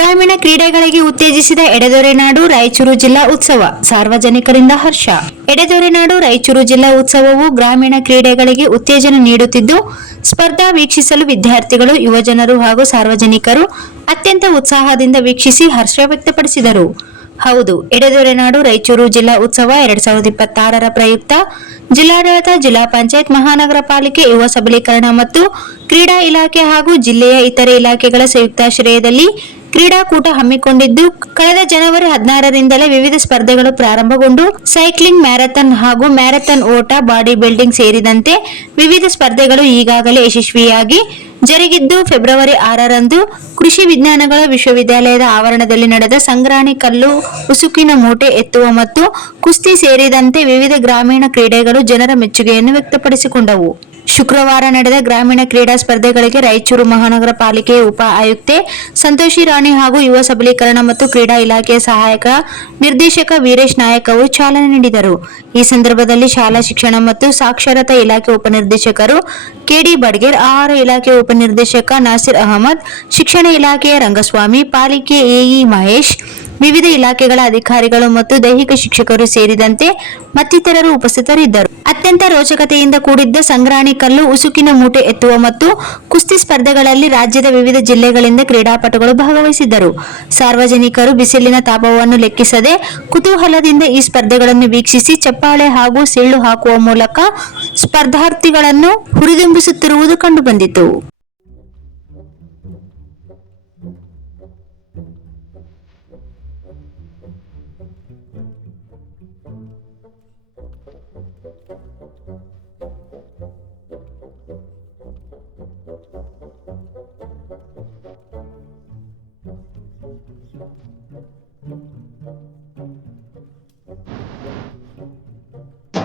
ಗ್ರಾಮೀಣ ಕ್ರೀಡೆಗಳಿಗೆ ಉತ್ತೇಜಿಸಿದ ಎಡೆದೊರೆನಾಡು ರಾಯಚೂರು ಜಿಲ್ಲಾ ಉತ್ಸವ, ಸಾರ್ವಜನಿಕರಿಂದ ಹರ್ಷ. ಎಡೆದೊರೆನಾಡು ರಾಯಚೂರು ಜಿಲ್ಲಾ ಉತ್ಸವವು ಗ್ರಾಮೀಣ ಕ್ರೀಡೆಗಳಿಗೆ ಉತ್ತೇಜನ ನೀಡುತ್ತಿದ್ದು, ಸ್ಪರ್ಧಾ ವೀಕ್ಷಿಸಲು ವಿದ್ಯಾರ್ಥಿಗಳು, ಯುವಜನರು ಹಾಗೂ ಸಾರ್ವಜನಿಕರು ಅತ್ಯಂತ ಉತ್ಸಾಹದಿಂದ ವೀಕ್ಷಿಸಿ ಹರ್ಷ ವ್ಯಕ್ತಪಡಿಸಿದರು. ಹೌದು, ಎಡೆದೊರೆನಾಡು ರಾಯಚೂರು ಜಿಲ್ಲಾ ಉತ್ಸವ 2026ರ ಪ್ರಯುಕ್ತ ಜಿಲ್ಲಾಡಳಿತ, ಜಿಲ್ಲಾ ಪಂಚಾಯತ್, ಮಹಾನಗರ ಪಾಲಿಕೆ, ಯುವ ಸಬಲೀಕರಣ ಮತ್ತು ಕ್ರೀಡಾ ಇಲಾಖೆ ಹಾಗೂ ಜಿಲ್ಲೆಯ ಇತರೆ ಇಲಾಖೆಗಳ ಸಂಯುಕ್ತಾಶ್ರಯದಲ್ಲಿ ಕ್ರೀಡಾಕೂಟ ಹಮ್ಮಿಕೊಂಡಿದ್ದು, ಕಳೆದ ಜನವರಿ 16ರಿಂದಲೇ ವಿವಿಧ ಸ್ಪರ್ಧೆಗಳು ಪ್ರಾರಂಭಗೊಂಡು ಸೈಕ್ಲಿಂಗ್, ಮ್ಯಾರಥಾನ್ ಹಾಗೂ ಮ್ಯಾರಥಾನ್ ಓಟ, ಬಾಡಿ ಬಿಲ್ಡಿಂಗ್ ಸೇರಿದಂತೆ ವಿವಿಧ ಸ್ಪರ್ಧೆಗಳು ಈಗಾಗಲೇ ಯಶಸ್ವಿಯಾಗಿ ಜರುಗಿದ್ದು, ಫೆಬ್ರವರಿ 6ರಂದು ಕೃಷಿ ವಿಜ್ಞಾನಗಳ ವಿಶ್ವವಿದ್ಯಾಲಯದ ಆವರಣದಲ್ಲಿ ನಡೆದ ಸಂಗ್ರಾಣಿ ಕಲ್ಲು, ಉಸುಕಿನ ಮೂಟೆ ಎತ್ತುವ ಮತ್ತು ಕುಸ್ತಿ ಸೇರಿದಂತೆ ವಿವಿಧ ಗ್ರಾಮೀಣ ಕ್ರೀಡೆಗಳು ಜನರ ಮೆಚ್ಚುಗೆಯನ್ನು ವ್ಯಕ್ತಪಡಿಸಿಕೊಂಡವು. ಶುಕ್ರವಾರ ನಡೆದ ಗ್ರಾಮೀಣ ಕ್ರೀಡಾ ಸ್ಪರ್ಧೆಗಳಿಗೆ ರಾಯಚೂರು ಮಹಾನಗರ ಪಾಲಿಕೆಯ ಉಪ ಆಯುಕ್ತೆ ಸಂತೋಷಿ ರಾಣಿ ಹಾಗೂ ಯುವ ಸಬಲೀಕರಣ ಮತ್ತು ಕ್ರೀಡಾ ಇಲಾಖೆಯ ಸಹಾಯಕ ನಿರ್ದೇಶಕ ವೀರೇಶ್ ನಾಯಕ್ ಅವರು ಚಾಲನೆ ನೀಡಿದರು. ಈ ಸಂದರ್ಭದಲ್ಲಿ ಶಾಲಾ ಶಿಕ್ಷಣ ಮತ್ತು ಸಾಕ್ಷರತಾ ಇಲಾಖೆ ಉಪನಿರ್ದೇಶಕರು ಕೆಡಿ ಬಡ್ಗೇರ್, ಆಹಾರ ಇಲಾಖೆ ಉಪನಿರ್ದೇಶಕ ನಾಸಿರ್ ಅಹಮದ್, ಶಿಕ್ಷಣ ಇಲಾಖೆಯ ರಂಗಸ್ವಾಮಿ, ಪಾಲಿಕೆ ಎಇ ಮಹೇಶ್, ವಿವಿಧ ಇಲಾಖೆಗಳ ಅಧಿಕಾರಿಗಳು ಮತ್ತು ದೈಹಿಕ ಶಿಕ್ಷಕರು ಸೇರಿದಂತೆ ಮತ್ತಿತರರು ಉಪಸ್ಥಿತರಿದ್ದರು. ಅತ್ಯಂತ ರೋಚಕತೆಯಿಂದ ಕೂಡಿದ್ದ ಸಂಗ್ರಾಣಿ ಕಲ್ಲು, ಉಸುಕಿನ ಮೂಟೆ ಎತ್ತುವ ಮತ್ತು ಕುಸ್ತಿ ಸ್ಪರ್ಧೆಗಳಲ್ಲಿ ರಾಜ್ಯದ ವಿವಿಧ ಜಿಲ್ಲೆಗಳಿಂದ ಕ್ರೀಡಾಪಟುಗಳು ಭಾಗವಹಿಸಿದ್ದರು. ಸಾರ್ವಜನಿಕರು ಬಿಸಿಲಿನ ತಾಪವನ್ನು ಲೆಕ್ಕಿಸದೆ ಕುತೂಹಲದಿಂದ ಈ ಸ್ಪರ್ಧೆಗಳನ್ನು ವೀಕ್ಷಿಸಿ ಚಪ್ಪಾಳೆ ಹಾಗೂ ಸಿಳ್ಳು ಹಾಕುವ ಮೂಲಕ ಸ್ಪರ್ಧಾರ್ಥಿಗಳನ್ನು ಹುರಿದುಂಬಿಸುತ್ತಿರುವುದು ಕಂಡುಬಂದಿತು.